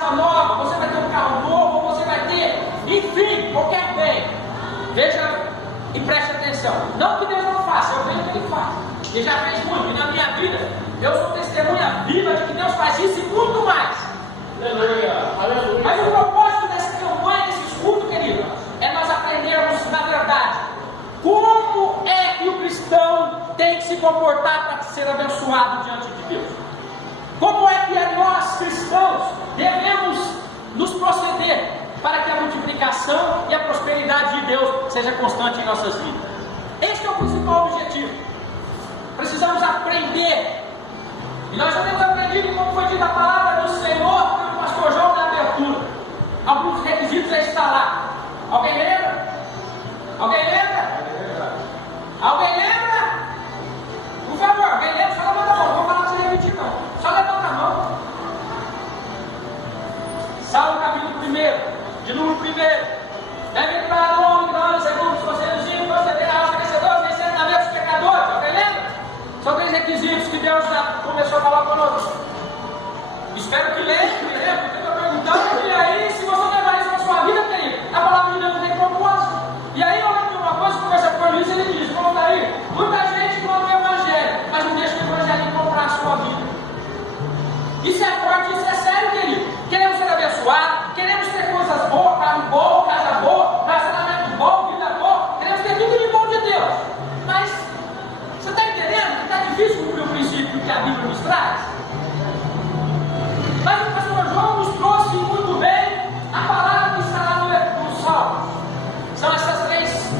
casa nova, você vai ter um carro novo, você vai ter, enfim, qualquer bem. Veja e preste atenção. Não que Deus não faça, eu vejo que Ele faz. Ele já fez muito, e na minha vida, eu sou testemunha viva de que Deus faz isso e muito mais. Aleluia, aleluia. Mas o propósito dessa campanha, desse estudo, querido, é nós aprendermos, na verdade, como é que o cristão tem que se comportar para ser abençoado diante de Deus. Como é que nós, cristãos, devemos nos proceder para que a multiplicação e a prosperidade de Deus seja constante em nossas vidas. Este é o principal objetivo. Precisamos aprender. E nós já temos aprendido, como foi dita a palavra do Senhor pelo pastor João na abertura. Alguns requisitos a estar lá. Alguém lembra? Alguém lembra? Alguém lembra? Por favor, alguém lembra? Só levanta a mão. Não vou falar para você repetir, não. Só levanta a mão. Salmo capítulo 1, de número 1. Bem-aventurado o homem que não anda segundo os conselhos ímpios, procederá aos vencedores, vencendo na mente dos pecadores. Alguém lembra? São 3 requisitos que Deus já começou a falar conosco. Espero que lembre, né? Porque eu estou perguntando, e aí, se você levar isso na sua vida, querido, a palavra de Deus não tem propósito. E aí, eu lembro de uma coisa, conversa com o Luiz, ele diz: como está aí? Muita gente não é o Evangelho, mas não deixa o Evangelho comprar a sua vida. Isso é forte, isso é sério, querido. Queremos ser abençoados, queremos ter coisas boas, carro bom, casa boa, relacionamento bom, vida boa, queremos ter tudo de bom de Deus. Mas, você está entendendo que está difícil cumprir o princípio que a Bíblia nos traz? Mas o pastor João nos trouxe muito bem a palavra que está lá no Salmo. São essas 3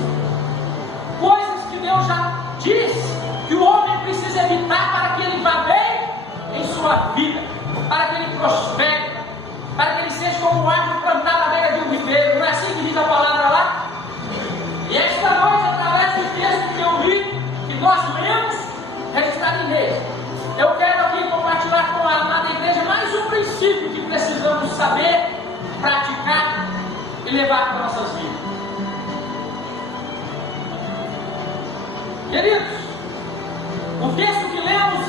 coisas que Deus já disse que o homem precisa evitar para que ele vá bem em sua vida, para que ele prospere, para que ele seja como árvore plantada à beira de um ribeiro. Não é assim que diz a palavra lá? E esta noite, através do texto que eu li, que nós lemos, registrado em Reis, eu quero aqui compartilhar com a amada igreja mais um princípio que precisamos saber, praticar e levar para nossas vidas. Queridos, o texto que lemos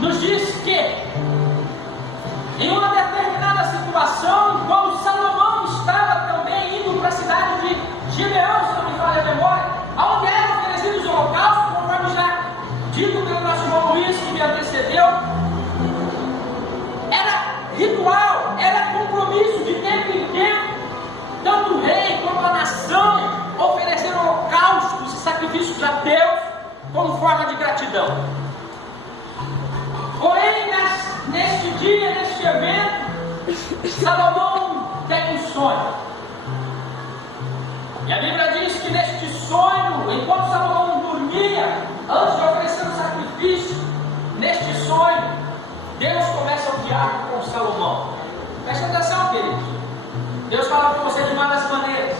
nos diz que em uma determinada situação, quando Salomão estava também indo para a cidade de Gibeão, se não me falha a memória, onde eram oferecidos holocaustos, conforme já dito pelo nosso irmão Luiz, que me antecedeu, era ritual, era compromisso de tempo em tempo, tanto o rei como a nação ofereceram holocaustos e sacrifícios a Deus como forma de gratidão. Porém, neste dia, neste evento, Salomão tem um sonho. E a Bíblia diz que neste sonho, enquanto Salomão dormia, antes de oferecer o sacrifício, neste sonho, Deus começa o diálogo com Salomão. Preste atenção, queridos. Deus fala com você de várias maneiras.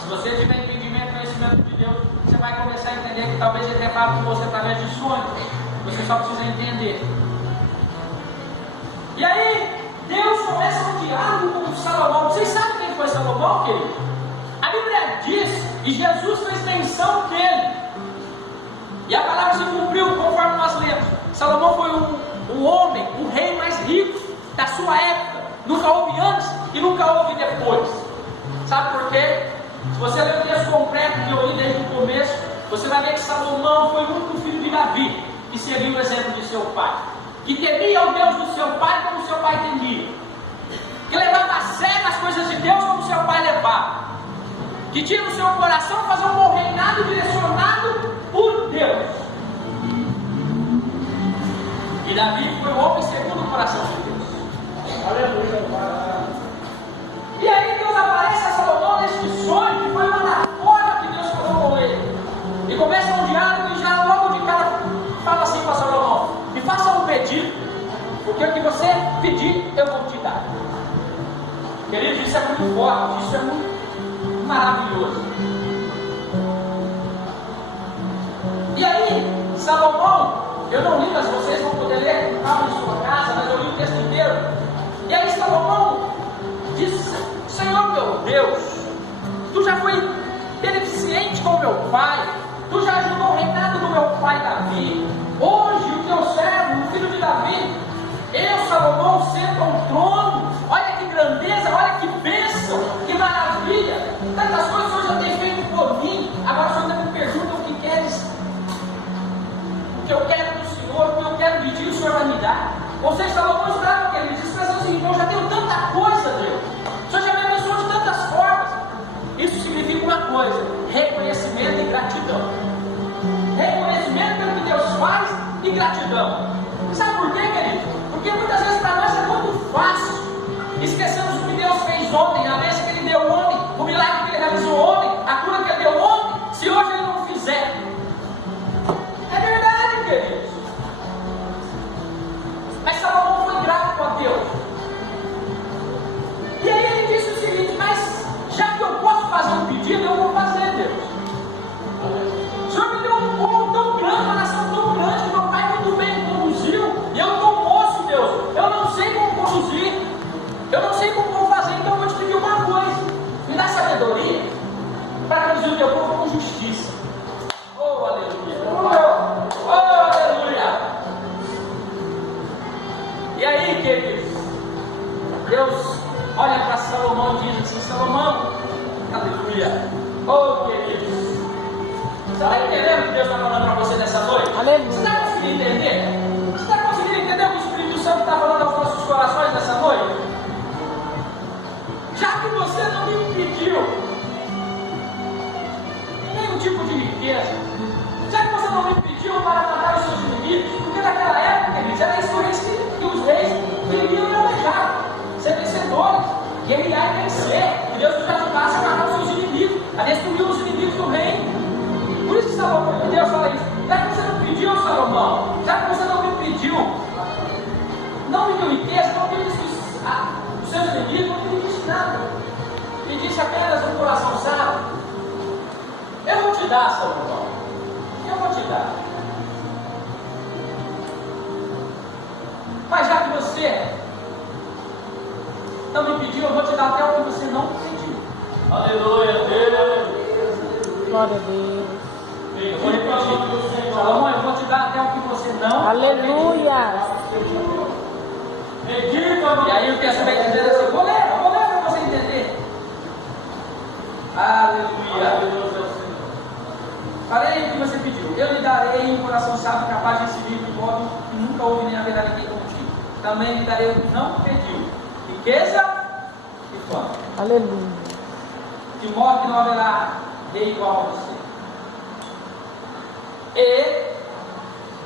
Se você tiver entendimento e conhecimento de Deus, você vai começar a entender que talvez Ele fale com você através de sonhos. Você só precisa entender. E aí, Deus começa um diálogo com Salomão. Vocês sabem quem foi Salomão, querido? A Bíblia diz, e Jesus fez menção dele. E a palavra se cumpriu conforme nós lemos. Salomão foi um homem, o rei mais rico da sua época. Nunca houve antes e nunca houve depois. Sabe por quê? Se você ler o texto completo que eu li desde o começo, você vai ver que Salomão foi o único filho de Davi, que seguiu o exemplo de seu pai, que temia o Deus do seu pai como seu pai temia, que levava a sério as coisas de Deus como seu pai levava, que tinha no seu coração fazer um bom reinado direcionado por Deus. E Davi foi o homem segundo o coração de Deus. Aleluia. E aí Deus aparece a Salomão neste sonho, que foi uma da forma que Deus colocou ele. E começa um diálogo e já logo de cara fala assim para Salomão: me faça um pedido, porque o que você pedir eu vou te dar. Queridos, isso é muito forte, isso é muito maravilhoso. E aí, Salomão, eu não li, mas vocês vão poder ler com calma em sua casa, mas eu li o texto inteiro. E aí Salomão diz: Senhor meu Deus, tu já foi beneficente com meu pai, tu já ajudou o reinado do meu pai Davi. Hoje o teu servo, o filho de Davi, eu, Salomão, sento ao trono. Olha Ou seja, Salomão estava aqui, ele disse o seguinte: eu já tenho tanta coisa, Deus. O Senhor já me abençoou de tantas formas. Isso significa uma coisa: reconhecimento e gratidão. Reconhecimento pelo que Deus faz e gratidão. Sabe por quê, querido? Porque muitas vezes para nós é muito fácil. Esquecemos o que Deus fez ontem, a bênção que Ele deu ontem, o milagre que Ele realizou ontem, a cura que Ele deu ontem, se hoje Ele não fizer. É verdade, queridos. Mas Salomão foi grato a Deus. E aí ele disse o seguinte: mas já que eu posso fazer um pedido, eu vou fazer, Deus. O Senhor me deu um povo tão grande, uma nação tão grande, que meu pai muito bem me conduziu, e eu estou moço, Deus. Eu não sei como conduzir, eu não sei como vou fazer, então eu vou te pedir uma coisa: me dá sabedoria para conduzir o teu povo com justiça. Oh, aleluia! Oh, aleluia! E aí, queridos, Deus olha para Salomão e diz assim: Salomão, aleluia! Oh, queridos, você está entendendo o que Deus está falando para você nessa noite? Aleluia. Você está conseguindo entender? Você está conseguindo entender o que o Espírito Santo está falando aos nossos corações nessa noite? Já que você não me pediu nenhum tipo de riqueza, já que você não me pediu para matar os seus inimigos, porque naquela época, queridos, era isso que os reis queriam almejar, ser vencedores, guerrear e vencer, que Deus nos ajudasse a matar os seus inimigos, a destruir os inimigos do reino. Por isso que Salomão, Deus fala isso: já que você não pediu, Salomão, já que você não me pediu, não me deu riqueza, não me disse os seus inimigos, não me disse nada, me disse apenas um coração sábio. Eu vou te dar, Salomão, eu vou te dar. Mas já que você não me pediu, eu vou te dar até o que você não pediu. Aleluia, Deus. Glória a Deus. Eu vou repetir: Salomão, eu vou te dar até o que você não Aleluia. pediu. E aí o que você vai entender assim: vou ler para você entender. Aleluia. Farei o que você pediu. Eu lhe darei um coração sábio, capaz de decidir de modo que nunca houve nem haverá ninguém contigo. Também lhe darei o que não pediu: riqueza e fama. Aleluia. De modo que não haverá rei igual a você. E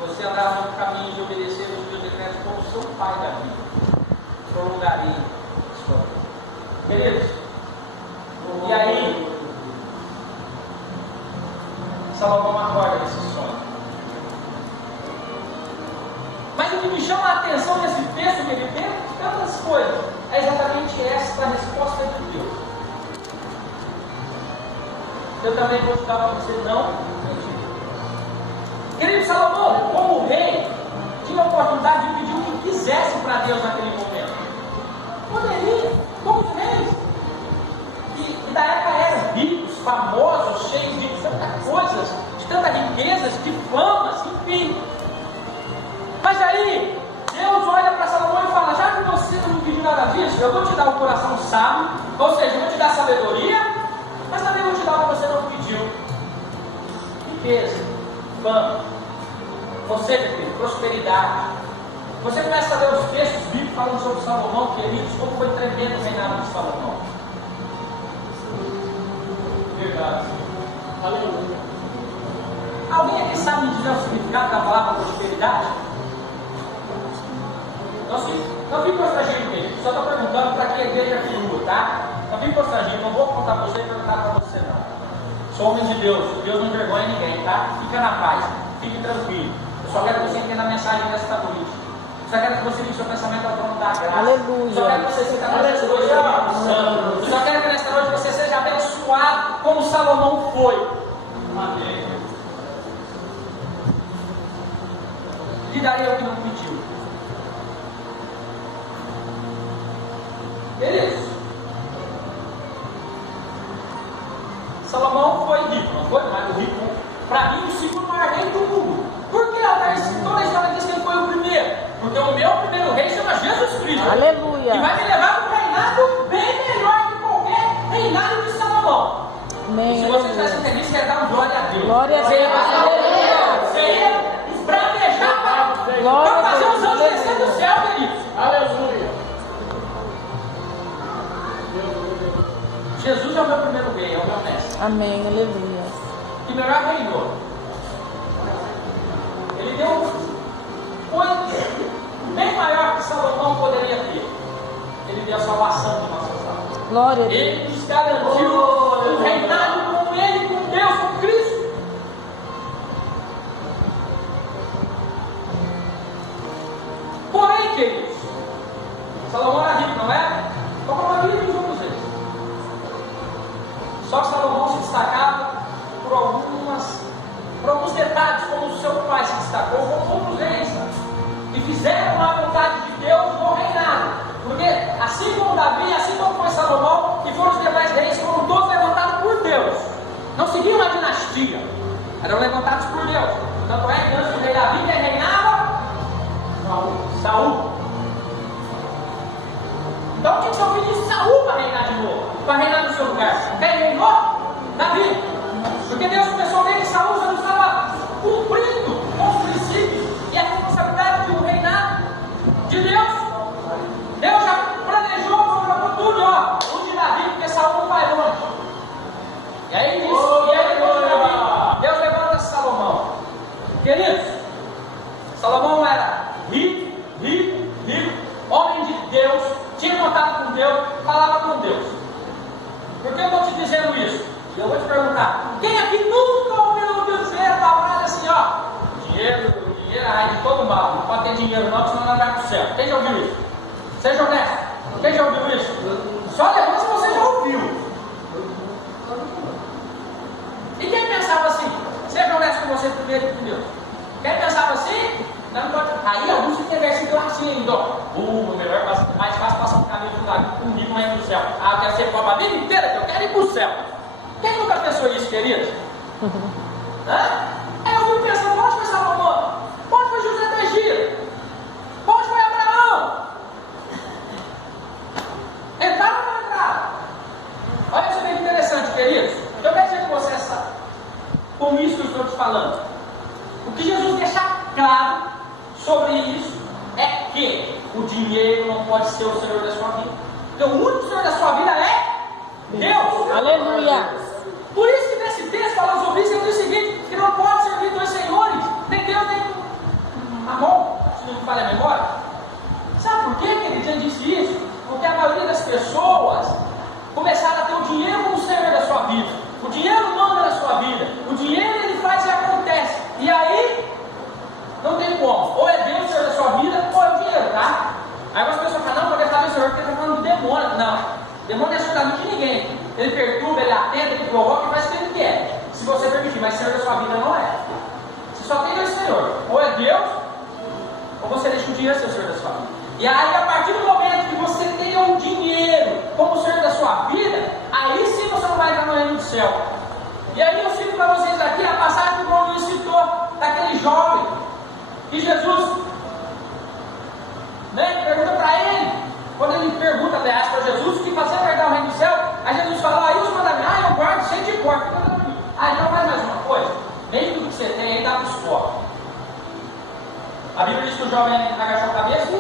você andará no caminho de obedecer os meus decretos como seu pai Davi. Prolongarei a sua vida. Beleza? E aí, Salomão acorda nesse sonho. Mas o que me chama a atenção nesse texto, que ele tem tantas coisas, é exatamente esta resposta de Deus. Eu também vou te dar para você não mentir. Querido Salomão, como rei, tinha a oportunidade de pedir o que quisesse para Deus naquele momento. Poderia, como os reis. E da época eram ricos, famosos, cheios de tantas coisas, de tantas riquezas, de famas, enfim. Mas aí, Deus olha para Salomão e fala: já que você não me pediu nada disso, eu vou te dar um coração sábio, ou seja, eu vou te dar sabedoria, mas também vou te dar o que você não pediu: riqueza, fama, ou seja, prosperidade. Você começa a ler os textos bíblicos falando sobre Salomão, queridos, como foi tremendo o reinado de Salomão. Verdade. Aleluia. Alguém aqui sabe me dizer o significado da palavra prosperidade? Não fique constrangido mesmo, só estou perguntando para que a igreja figura, tá? Não fique constrangido, não vou contar para você e perguntar para você não. Sou homem de Deus, Deus não envergonha ninguém, tá? Fica na paz, fique tranquilo. Eu só quero que você entenda a mensagem desta noite. Eu só quero que você ligue seu pensamento ao trono da graça. Aleluia. Eu só quero que você sinta a presença do Espírito Santo. Eu só quero que nesta noite você seja abençoado como Salomão foi. Amém. Lhe darei o que não pediu. Beleza. Salomão foi rico, não foi? Mas o rico, para mim, o segundo maior rei do mundo. Por que toda a história diz que ele foi o primeiro? Porque o meu primeiro rei chama Jesus Cristo. Aleluia. E vai me levar para um reinado bem melhor que qualquer reinado de Salomão. Amém. Se você tivesse feliz, quer dar um glória a Deus. Glória a Deus. Você ia esbravejar para fazer os anos descer descer do céu, queridos. Aleluia. Jesus é o meu primeiro rei, é o meu mestre. Amém, aleluia. Que melhor reinou. Ele deu coisa bem maior que Salomão poderia ter. Ele deu a salvação de nossas almas. Glória a Deus. Ele nos garantiu um reinado com Ele, com Deus, com Cristo. Porém, queridos, Salomão era rico, não é? Como a maioria de todos eles. Só que Salomão se destacava por alguns detalhes, como o seu pai se destacou, como outros reis, que fizeram a vontade de Deus no reinado. Porque assim como Davi, assim como foi Salomão, que foram os demais reis, foram todos levantados por Deus. Não seguiam uma dinastia, eram levantados por Deus. Tanto é que antes do rei Davi, quem reinava? Saul. Então tinha que ser o filho de Saul para reinar de novo, para reinar no seu lugar. Quem reinou? Davi. Porque Deus começou a ver que Saul já não estava cumprindo com os princípios e a responsabilidade do reinado de Deus. Deus já planejou, programou tudo, ó, o de Davi, porque Saul não vai longe. E aí depois de Davi, Deus levanta Salomão. Queridos, Salomão era rico, homem de Deus, tinha contato com Deus, falava com Deus. Por que eu estou te dizendo isso? E eu vou te perguntar, quem aqui nunca ouviu dizer a frase assim, ó, dinheiro é a raiz de todo mal, não pode ter dinheiro não, senão não vai para o céu. Quem já ouviu isso? Seja honesto. Quem já ouviu isso? Só levanta se você já ouviu. E quem pensava assim? Seja honesto com você primeiro e com Deus. Quem pensava assim? Não pode. Aí alguns se versículo assim ainda, ó. Melhor, mais fácil passar um caminho comigo no reino do céu. Eu quero ser pobre a vida inteira, que eu quero ir para o céu. Quem nunca pensou isso, querido? Aí eu fico pensando, onde foi Salomão? Onde foi José do Egito? Onde foi Abraão? Entraram ou não entraram? Olha isso bem interessante, queridos. Eu quero dizer com você com isso que eu estou te falando. O que Jesus deixa claro sobre isso é que o dinheiro não pode ser o Senhor da sua vida. Porque o único Senhor da sua vida é Deus. Aleluia. Por isso que nesse texto, falando sobre isso, ele diz o seguinte, que não pode servir dois senhores, nem Deus, nem Mamon, se não me falha a memória. Sabe por quê que ele disse isso? Porque a maioria das pessoas começaram a ter o dinheiro como Senhor da sua vida. O dinheiro manda na sua vida. O dinheiro ele faz e acontece. E aí, não tem como. Ou é Deus o Senhor da sua vida, ou é o dinheiro, tá? Aí algumas pessoas falam, não, porque está o Senhor, porque está falando do demônio. Não, demônio não é Senhor de ninguém. Ele perturba, ele atenta, ele provoca e faz o que ele quer. Se você permitir, mas Senhor da sua vida não é. Você só tem dois Senhor. Ou é Deus, ou você deixa o dinheiro ser o Senhor da sua vida. E aí, a partir do momento que você tenha o dinheiro como Senhor da sua vida, aí sim você não vai entrar no reino do céu. E aí eu cito para vocês aqui a passagem que o Bruno citou, daquele jovem, que Jesus, pergunta para ele, quando ele pergunta, aliás, para Jesus, o que fazer para herdar o reino do céu, aí Jesus fala, aí os mandamentos, eu guardo cheio de porta. Então faz mais uma coisa, nem tudo que você tem aí dá para os pobres. A Bíblia diz que o jovem agachou a cabeça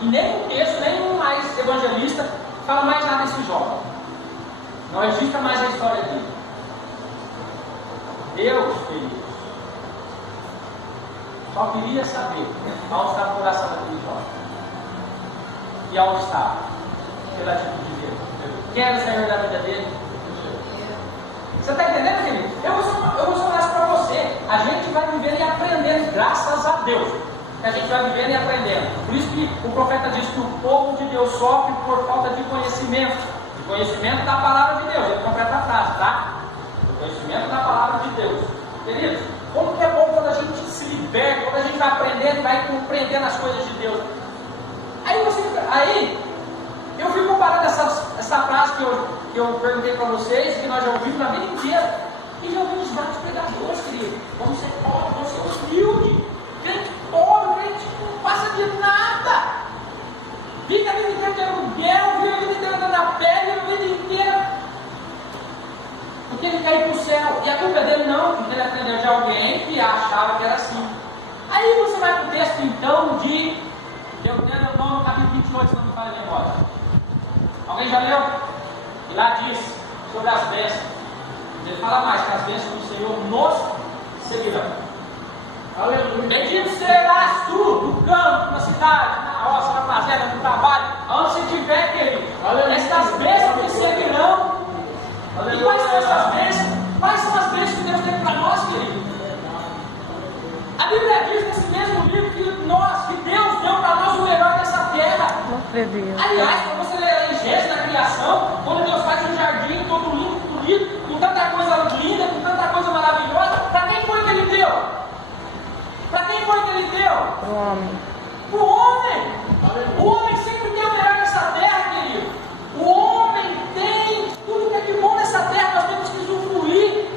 e nem um texto, nem um mais evangelista fala mais nada desse jovem. Não registra mais a história dele. Deus, queridos, só queria saber aonde estava o coração daquele jovem. E aonde estava? Pela atitude dele. Quero sair da vida dele. Você está entendendo, querido? Eu vou ser honesto para você. A gente vai vivendo e aprendendo, graças a Deus. Que a gente vai vivendo e aprendendo. Por isso que o profeta diz que o povo de Deus sofre por falta de conhecimento. De conhecimento da palavra de Deus. Ele completa a frase, tá? O conhecimento da palavra de Deus. Queridos, como que é bom quando a gente se liberta, quando a gente vai aprendendo e vai compreendendo as coisas de Deus. Aí eu fui comparando essa frase que eu perguntei para vocês, que nós já ouvimos a vida inteira. E já ouvimos vários pregadores, querido. Vamos ser pobres, vamos ser humildes. Crente pobre, crente não passa de nada. Fica a vida inteira de aluguel, vive a vida inteira andando na pele, vive a vida inteira. Porque ele quer ir para o céu. E a culpa é dele não, porque ele aprendeu de alguém que achava que era assim. Aí você vai para o texto então de Deuteronômio capítulo 28, se não me falha a memória. Alguém já leu? E lá diz sobre as bênçãos. Ele fala mais que as bênçãos do Senhor nos seguirão. Bendito serás tu no campo, na cidade, na roça, na fazenda, no trabalho, aonde você estiver, querido. Estas bênçãos te seguirão. E quais são essas bênçãos? Quais são as bênçãos que Deus tem para nós, querido? A Bíblia diz nesse mesmo livro que Deus deu para nós o melhor dessa terra. Aliás, quando você ler em Gênesis, na criação, quando Deus faz um jardim todo lindo, bonito, com tanta coisa linda, com tanta coisa maravilhosa, para quem foi que Ele deu? Para quem foi que Ele deu? O homem. O homem. O homem sempre tem o melhor nessa terra, querido. O homem tem tudo que é de bom nessa terra, nós temos que usufruir.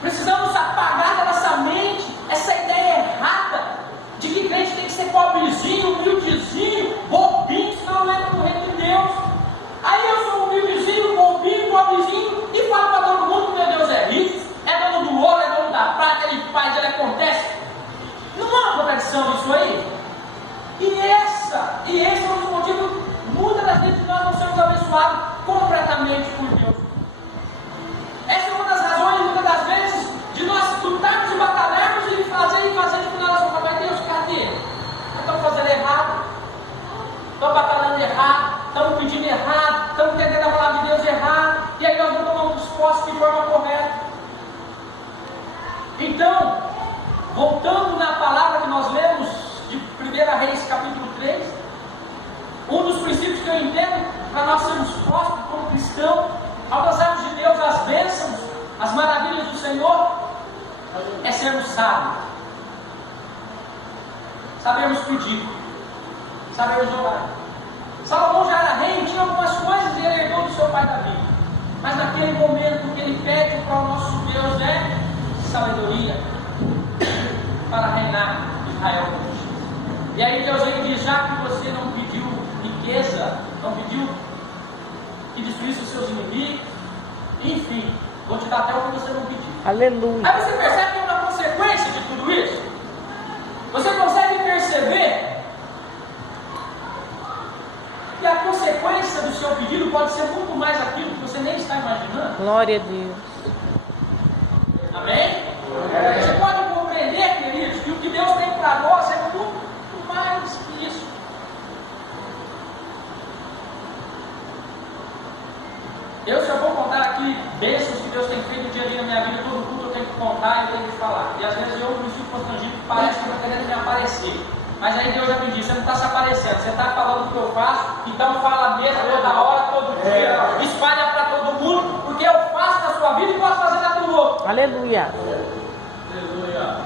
Precisamos apagar da nossa mente essa ideia errada de que crente tem que ser pobrezinho, humildezinho, bobinho, senão não entra no reino de Deus. Aí eu sou humildezinho, bobinho, pobrezinho e falo para todo mundo que meu Deus é rico, é dono do ouro, é dono da prata, Ele faz, Ele acontece. Não há uma contradição nisso aí? E esse é um dos motivos, muitas das vezes, nós não somos abençoados completamente por Deus. Essa é uma das razões, muitas das vezes, de nós lutarmos e batalharmos e fazer, no final nós vamos falar, Deus, cadê? Estamos fazendo errado, estamos batalhando errado, estamos pedindo errado, estamos entendendo a palavra de Deus errado, e aí nós não tomamos posse de forma correta. Então, voltando na palavra que nós lemos de 1 Reis capítulo 3, um dos princípios que eu entendo para nós sermos próximos como cristãos, alcançarmos de Deus as bênçãos, as maravilhas do Senhor, é sermos sábios. Sabemos pedir, sabemos orar. Salomão já era rei, tinha algumas coisas e ele herdou do seu pai Davi. Mas naquele momento que ele pede para o nosso Deus é sabedoria para reinar Israel. E aí Deus ele diz, já que você não pediu riqueza, não pediu que destruísse os seus inimigos, enfim, vou te dar até o que você não pediu. Aleluia. Aí você percebe que é uma consequência de tudo isso? Você consegue perceber que a consequência do seu pedido pode ser muito mais aquilo que você nem está imaginando? Glória a Deus. Amém? Você pode compreender, queridos, que o que Deus tem para nós é muito mais que isso. Se eu vou contar aqui bênçãos que Deus tem feito dia a dia na minha vida, todo culto eu tenho que contar e eu tenho que falar. E às vezes eu me sinto constrangido, parece que eu estou querendo me aparecer. Mas aí Deus já me disse, você não está se aparecendo, você está falando o que eu faço, então fala mesmo toda hora, todo dia, espalha para todo mundo, porque eu faço na sua vida e posso fazer na do outro. Aleluia. Aleluia.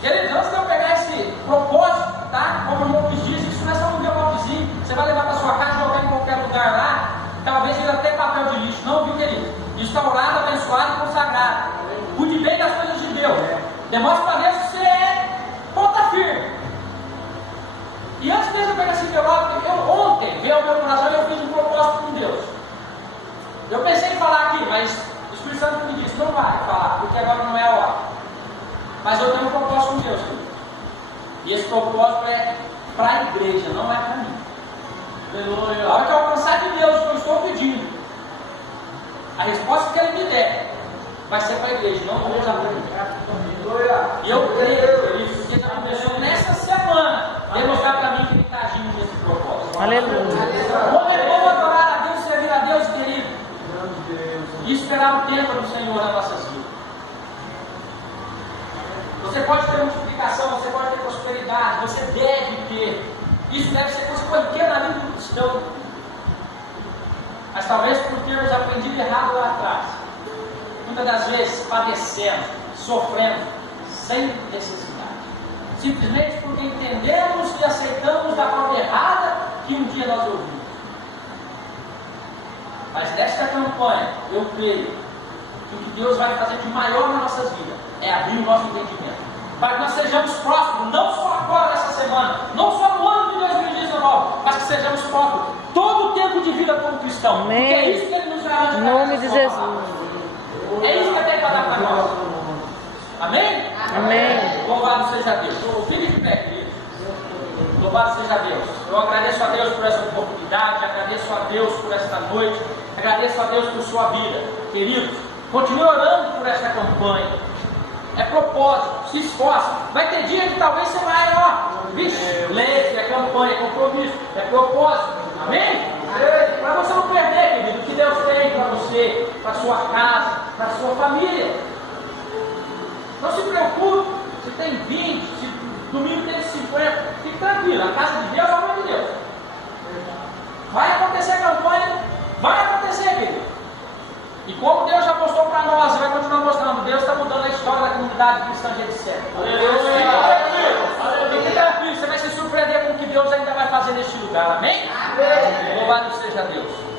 Queridos, antes de eu pegar esse propósito, tá? Como o irmão disse, isso não é só um envelopezinho, você vai levar para sua casa e jogar em qualquer lugar lá, talvez vire até papel de lixo, não, viu, querido? Restaurado, abençoado e consagrado. Cuide bem das coisas de Deus. Demonstre para Deus que você é ponta firme. E antes mesmo de eu pegar esse envelope, ontem veio ao meu coração e eu fiz um propósito com Deus. Eu pensei em falar aqui, mas o Espírito Santo me disse, não vai falar, porque agora não é a hora. Mas eu tenho um propósito com Deus, querido. E esse propósito é para a igreja, não é para mim. Aleluia. A hora que eu alcançar de Deus o que eu estou pedindo, a resposta que Ele me der vai ser para a igreja, não vou usar para mim. E eu creio, porque já começou nessa semana demonstrar para mim que Ele está agindo nesse propósito. Aleluia. Como é bom adorar a Deus, servir a Deus, querido, e esperar o tempo do Senhor nas nossas vidas. Você pode ter multiplicação, você pode ter prosperidade, você deve ter. Isso deve ser coisa corriqueira na vida do cristão. Mas talvez por termos aprendido errado lá atrás, muitas das vezes padecemos, sofremos, sem necessidade. Simplesmente porque entendemos e aceitamos da forma errada que um dia nós ouvimos. Mas desta campanha, eu creio que o que Deus vai fazer de maior nas nossas vidas é abrir o nosso entendimento, para que nós sejamos próximos, não só agora nessa semana, não só no ano de 2019, mas que sejamos próximos todo o tempo de vida como cristão. Amém. Porque é isso que Ele nos garante. Em nome de Jesus. É isso que Ele vai dar para nós. Amém? Amém. Louvado seja Deus. Fique de pé, querido. Louvado seja Deus. Eu agradeço a Deus por essa oportunidade, agradeço a Deus por esta noite, agradeço a Deus por sua vida. Queridos, continue orando por esta campanha. É propósito, se esforce. Vai ter dia que talvez você vai, leite, é campanha, é compromisso, é propósito. Amém? Para você não perder, querido, o que Deus tem para você, para sua casa, para sua família. Não se preocupe se tem 20, se domingo tem 50. Fique tranquilo, a casa de Deus é a obra de Deus. Vai acontecer a campanha, vai acontecer, querido. E como Deus já mostrou para nós, e vai continuar mostrando, Deus está mudando a história da comunidade cristã de Edicéia. Fique tranquilo, você vai se surpreender com o que Deus ainda vai fazer neste lugar. Amém? Louvado seja Deus.